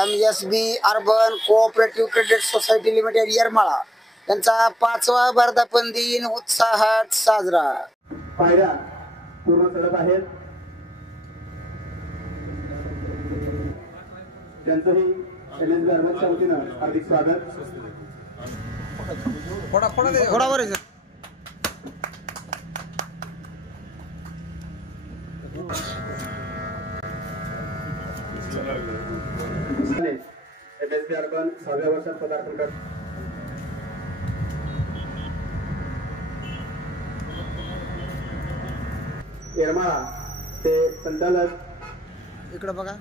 MSB urban cooperative credit society limited Yermala यांचा 5वा वर्धापन दिन उत्साहात साजरा। पायऱ्या पूर्ण चढत आहेत, त्यांचंही MSB अर्बनच्या वतीनं हार्दिक स्वागत। थोडावर MSB अर्बन 6व्या वर्षात पदार्पण करत येरमाळा ते संचालक इकडे बघा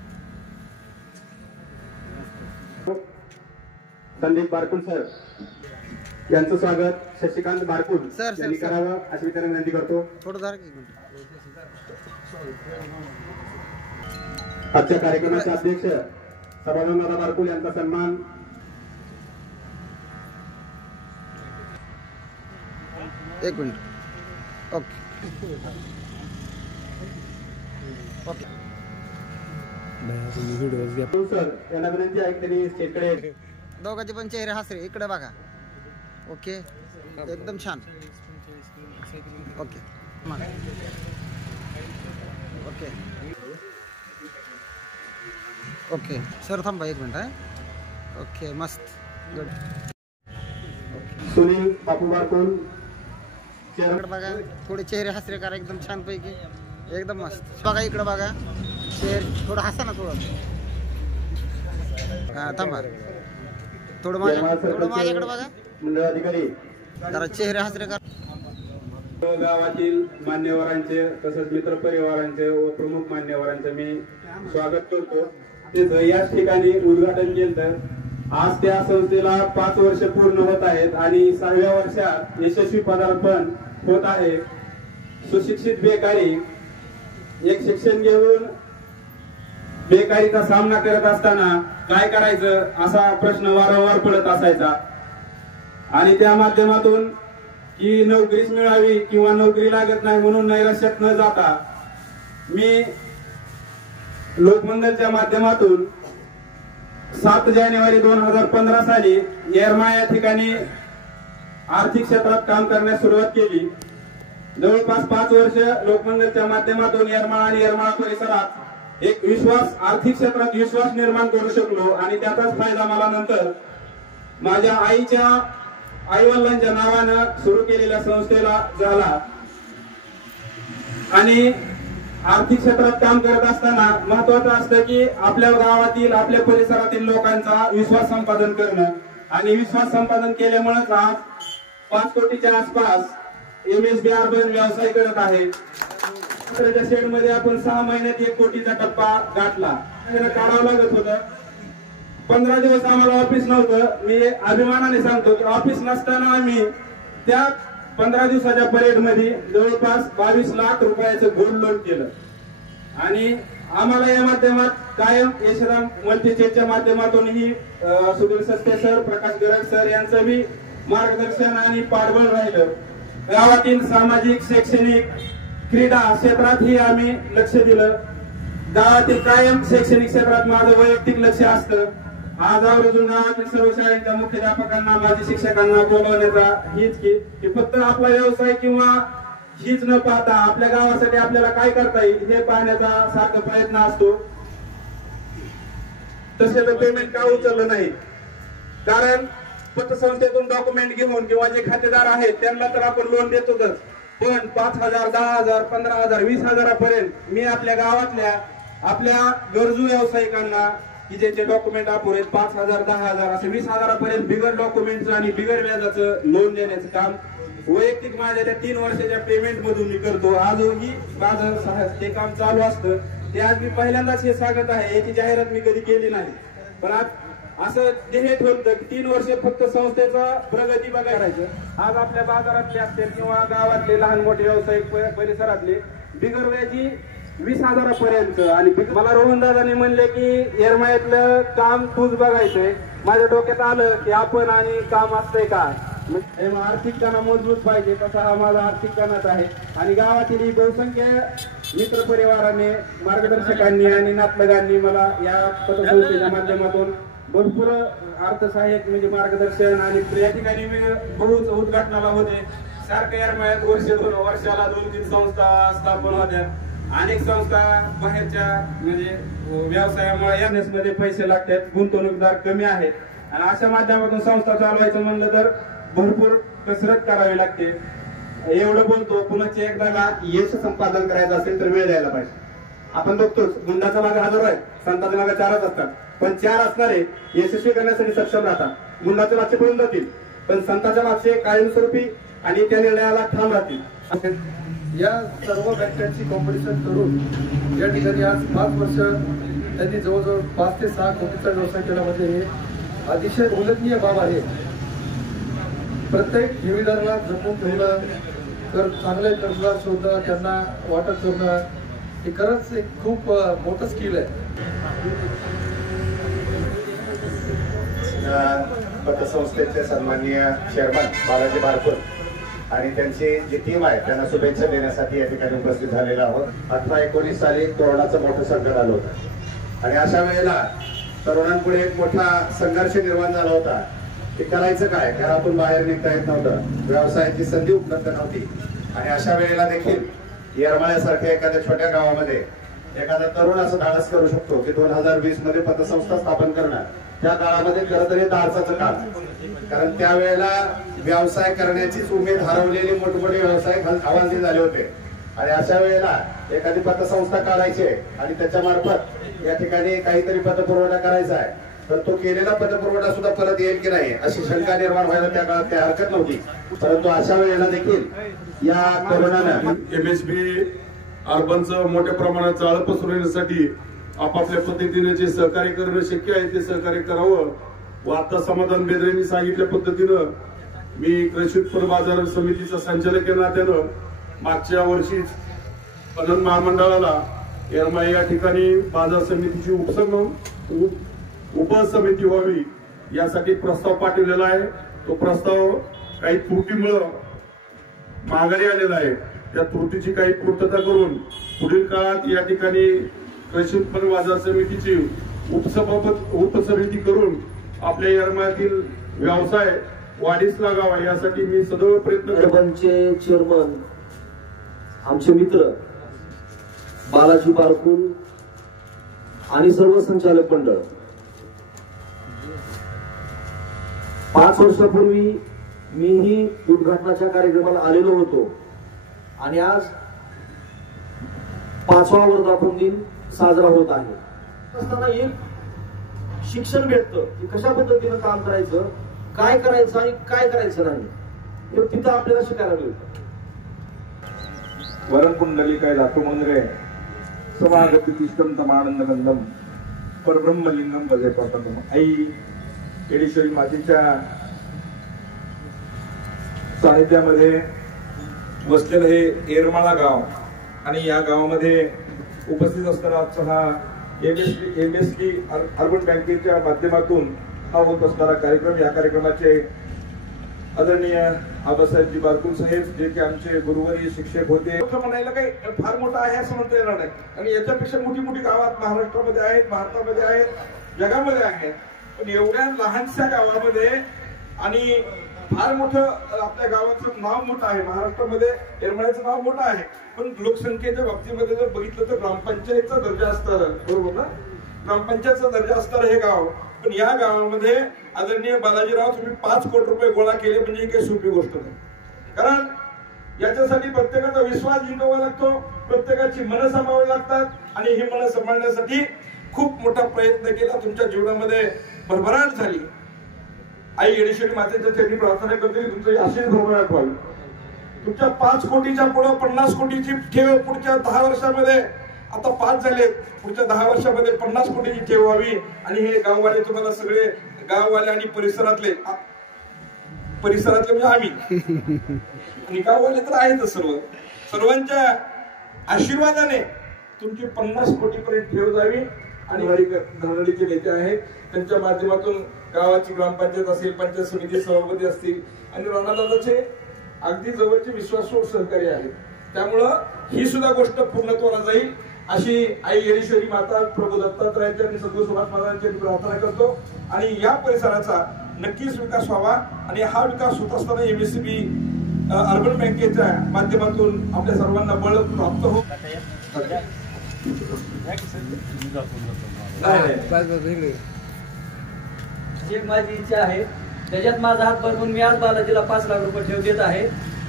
संदीप बारकुल सर यांचं स्वागत शशिकांत बारकुल यांनी करावं अशी विनंती करतो। आजच्या कार्यक्रमाचे अध्यक्ष सभानंद बारकुल यांचा सन्मान। एक मिनिट ओके सर यांना विनंती आहे की त्यांनी स्टेजकडे दोघांचे पण चेहरे हसरे इकडे बघा। ओके एकदम छान ओके ओके ओके सर थांबा एक मिनिट आहे। ओके मस्त गुड। सुनील बापू बारकुल इकडे बघा थोडे चेहरे हसरे करा एकदम छान पैकी एकदम मस्त बघा इकडे बघा चेहरे थोडं हसा ना थोडं थांबा थोडं माझ्याकडे बघा मंडळ अधिकारी जरा चेहरे हसरे करा। गावातील मान्यवरांचे तसंच मित्र परिवारांचे व प्रमुख मान्यवरांचे मी स्वागत करतो। याच ठिकाणी उद्घाटन केलं। आज त्या संस्थेला 5 वर्ष पूर्ण होत आहेत आणि 6व्या वर्षात यशस्वी पदार्पण होत आहे। सुशिक्षित बेकारी एक शिक्षण घेऊन बेकारीचा सामना करत असताना काय करायचं असा प्रश्न वारंवार पडत असायचा आणि त्या माध्यमातून की नोकरीच मिळावी किंवा नोकरी लागत नाही म्हणून नैराश्यात न जाता मी लोकमंगलच्या माध्यमातून 7 जानेवारी 2015 साली येरमाळा या ठिकाणी आर्थिक क्षेत्रात काम करण्यास सुरुवात केली। जवळपास 5 वर्ष लोकमंगलच्या माध्यमातून येरमाळा आणि येरमाळा परिसरात एक आर्थिक क्षेत्रात विश्वास निर्माण करू शकलो आणि त्याचाच फायदा मला नंतर माझ्या आई-वडिलांच्या नावानं सुरू केलेल्या संस्थेला झाला। आणि आर्थिक क्षेत्रात काम करत असताना महत्वाचं असतं की आपल्या गावातील आपल्या परिसरातील लोकांचा विश्वास संपादन करणं आणि विश्वास संपादन केल्यामुळेच आज 5 कोटीच्या आसपास MSB अर्बन व्यवसाय करत आहे। शेड मध्ये आपण 6 महिन्यात 1 कोटीचा टप्पा गाठला। काढावं लागत होतं 15 दिवस आम्हाला ऑफिस नव्हतं। मी अभिमानाने सांगतो की ऑफिस नसताना आम्ही त्या 15 दिवसाच्या पिरियड मध्ये जवळपास 22 लाख रुपयाचं गोल्ड लोन केलं आणि आम्हाला या माध्यमात कायम यशराम मल्टीचेकच्या माध्यमातून ही सुधीर सस्ते सर प्रकाश गरग सर यांचं बी मार्गदर्शन आणि पाठबळ राहिलं। गावातील सामाजिक शैक्षणिक क्रीडा क्षेत्रातही आम्ही लक्ष दिलं। गावातील कायम शैक्षणिक क्षेत्रात माझं वैयक्तिक लक्ष असतं। आज आवर्जून गावातील सर्व शाळेच्या मुख्याध्यापकांना माजी शिक्षकांना बोलवण्याचा हीच की फक्त आपला व्यवसाय किंवा हीच न पाहता आपल्या गावासाठी आपल्याला काय करता येईल हे पाहण्याचा सारखा प्रयत्न असतो। तसे तर पेमेंट का उचललं नाही कारण पतसंस्थेतून डॉक्युमेंट घेऊन किंवा जे खातेदार आहेत त्यांना तर आपण लोन देतोच, पण 5,000 10,000 15,000 20,000 पर्यंत मी आपल्या गावातल्या आपल्या गरजू व्यावसायिकांना की ज्यांचे डॉक्युमेंट अपुरे 5,000 10,000 असे 20,000 पर्यंत बिगर डॉक्युमेंटचं आणि बिगर व्याजाचं लोन देण्याचं काम वैयक्तिक माझ्या त्या 3 वर्षाच्या पेमेंट मधून मी करतो। आजही माझं ते काम चालू असतं। ते आज मी पहिल्यांदाच हे सांगत आहे, याची जाहिरात मी कधी केली नाही, पण आज असं ध्येय ठेवतं की 3 वर्ष फक्त संस्थेचा प्रगती बघायचं। आज आपल्या बाजारातले असतील किंवा गावातले लहान मोठे व्यावसायिक परिसरातले बिगर व्याजी 20,000पर्यंत. आणि मला रोहन दादांनी म्हणले की येरमाळ्यातलं काम तूच बघायचंय. माझ्या डोक्यात आलं की आपण आणि काम असतंय का, आर्थिक कणा मजबूत पाहिजे, तसा हा माझा आर्थिक कणाच आहे. आणि गावातील ही बहुसंख्य मित्र परिवाराने, मार्गदर्शकांनी आणि नातलगांनी मला या पतसंस्थेच्या माध्यमातून भरपूर अर्थसहाय्यक म्हणजे मार्गदर्शन. आणि या ठिकाणी मी बहुत उद्घाटनाला होते. सारखं येरमाळ्यात वर्षाला 2-3 संस्था स्थापन होत्या. अनेक संस्था बाहेरच्या म्हणजे व्यवसायामुळे येण्यामध्ये पैसे लागतात, गुंतवणूकदार कमी आहेत. आणि अशा माध्यमातून संस्था चालवायचं म्हणलं तर भरपूर कसरत करावी लागते. एवढं बोलतो, पुन्हा एकदा यश संपादन करायचं असेल तर वेळ द्यायला पाहिजे. आपण बघतोच गुंडाचा मागे 1000 आहे, संतांच्या मागे 4च असतात. पण 4 असणारे यशस्वी करण्यासाठी सक्षम राहतात. गुंडाच्या मागचे पळून जातील, पण संतांच्या मागचे कायमस्वरूपी आणि त्या निर्णयाला ठाम राहतील. या सर्व बँकांची कॉम्पिटिशन करून या ठिकाणी आज 5 वर्ष त्यांनी जवळजवळ 5 ते 6 कोटीचा व्यवसाय केला. म्हणजे हे अतिशय उल्लेखनीय बाब आहे. प्रत्येक ठेवीदाराला जपून ठेवणं, तर चांगले कर्जदार शोधणं, त्यांना वाटप करणं, हे खरंच एक खूप मोठं स्किल आहे. पतसंस्थेचे सन्माननीय चेअरमन बालाजी बारपूर आणि त्यांची जी टीम आहे त्यांना शुभेच्छा देण्यासाठी या ठिकाणी उपस्थित झालेला आहोत. 18-19 साली कोरोनाचं मोठं संकट आलं होतं आणि अशा वेळेला तरुणांपुढे एक मोठा संघर्ष निर्माण झाला होता की करायचं काय, घरातून बाहेर निघता येत नव्हतं, व्यवसायाची संधी उपलब्ध नव्हती. आणि अशा वेळेला देखील येरमाळ्यासारख्या एखाद्या छोट्या गावामध्ये एखादा तरुण असं धाडस करू शकतो की 2020 मध्ये पतसंस्था स्थापन करणं. त्या काळामध्ये खरं तर हे धाडसाचं काम, कारण त्यावेळेला व्यवसाय करण्याचीच उमेद हरवलेले मोठमोठे व्यवसाय हवालदिल झाले होते. आणि अशा वेळेला एखादी पतसंस्था काढायची आणि त्याच्या मार्फत या ठिकाणी काहीतरी पतपुरवठा करायचा आहे, तर तो केलेला पतपुरवठा सुद्धा परत येईल की नाही अशी शंका निर्माण व्हायला त्या काळात काही हरकत नव्हती. परंतु अशा वेळेला देखील या तरुणानं MSB अर्बनचं मोठ्या प्रमाणात जाळं पसरवण्यासाठी आपापल्या पद्धतीने जे सहकार्य करणं शक्य आहे ते सहकार्य करावं. व आता समाधान बेदरेंनी सांगितल्या पद्धतीनं मी कृषी उत्पन्न बाजार समितीचा संचालक या नात्यानं मागच्या वर्षीच पणन महामंडळाला येरमाळा या ठिकाणी बाजार समितीची उपसमिती व्हावी यासाठी प्रस्ताव पाठवलेला आहे. तो प्रस्ताव काही त्रुटीमुळं माघारी आलेला आहे. त्या त्रुटीची काही पूर्तता करून पुढील काळात या ठिकाणी कृषी उत्पन्न बाजार समितीची उपसमिती करून आपल्या येरमाळ्यातील व्यवसाय वाढीस लागावा यासाठी मी सदैव प्रयत्न करतो. अर्बनचे चेअरमन आमचे मित्र बालाजी बारपूर आणि सर्व संचालक मंडळ 5 वर्षापूर्वी मीही उद्घाटनाच्या कार्यक्रमाला आलेलो होतो आणि आज 5वा वर्धापन दिन साजरा होत आहे. असताना एक शिक्षण भेटतं की कशा पद्धतीनं काम करायचं, काय करायचं आणि काय करायचं नाही, हे तिथं आपल्याला शिकायला मिळतं. वरकुंडलिकाय धातु मंदिरे समागती तिष्ठम तमानंद गंधम परब्रह्मलिंगम भजे पापंदम. आई येडेश्वरी मातेच्या सानिध्यामध्ये वसलेलं हे येरमाळा गाव आणि या गावामध्ये उपस्थित असताना आजचा हा MSB अर्बन बँकेच्या माध्यमातून हा होत असणारा कार्यक्रम. या कार्यक्रमाचे आदरणीय आबासाहेबजी बारपूर साहेब जे की आमचे गुरुवर्य शिक्षक होते. म्हणायला काही फार मोठा आहे असं म्हणता येणार नाही आणि याच्यापेक्षा मोठी मोठी गावात महाराष्ट्रामध्ये आहेत, भारतामध्ये आहेत, जगामध्ये आहेत. पण एवढ्या लहानशा गावामध्ये आणि फार मोठं आपल्या गावाचं नाव मोठं आहे, महाराष्ट्रामध्ये येरमाळ्याचं नाव मोठं आहे. पण लोकसंख्येच्या बाबतीमध्ये जर बघितलं तर ग्रामपंचायतचा दर्जा असणार, बरोबर ना, ग्रामपंचायतचा दर्जा असणार हे गाव. पण या गावामध्ये आदरणीय बालाजीराव तुम्ही 5 कोटी रुपये गोळा केले म्हणजे काही सोपी गोष्ट नाही. कारण याच्यासाठी प्रत्येकाचा विश्वास जिंकावा लागतो, प्रत्येकाची मनं सांभाळावी लागतात आणि ही मनं सांभाळण्यासाठी खूप मोठा प्रयत्न केला. तुमच्या जीवनामध्ये भरभराट झाली. आई येडेश्वरी मातेच्या चरणी प्रार्थना करते की तुमचं अशीच भरभराट व्हावी. तुमच्या 5 कोटीच्या पुढे 50 कोटीची ठेव पुढच्या 10 वर्षामध्ये, आता 5 झाले, पुढच्या 10 वर्षामध्ये 50 कोटीची ठेव व्हावी. आणि हे गाववाले तुम्हाला सगळे गाववाले आणि परिसरातले म्हणजे आम्ही आणि गाववाले तर आहेतच सर्वांच्या आशीर्वादाने तुमची 50 कोटीपर्यंत ठेव जावी आणि धनगडीचे नेते आहेत त्यांच्या माध्यमातून गावाची ग्रामपंचायत असेल, पंचायत समिती सभापती असतील आणि राणादादाचे अगदी जवळचे विश्वासू सहकारी आहेत. त्यामुळं ही सुद्धा गोष्ट पूर्णत्वाला जाईल अशी आई येडेश्वरी माता प्रभू दत्तात्रयांच्या आणि सद्गुरू सुभाष महाराजांची प्रार्थना करतो आणि या परिसराचा नक्कीच विकास व्हावा आणि हा विकास होत असताना MSCB अर्बन बँकेच्या माध्यमातून आपल्या सर्वांना बळ प्राप्त हो. एक माझी इच्छा आहे त्याच्यात माझा हात भरपूर मी आज बालाजीला 5 लाख रुपये ठेव देत आहे.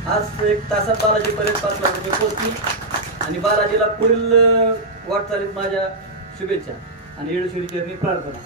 आज 1 तासात बालाजीपर्यंत 5 लाख रुपये पोहोचतील आणि बालाजीला पुढील वाटचालीत माझ्या शुभेच्छा आणि येडेश्वरी चरणी प्रार्थना.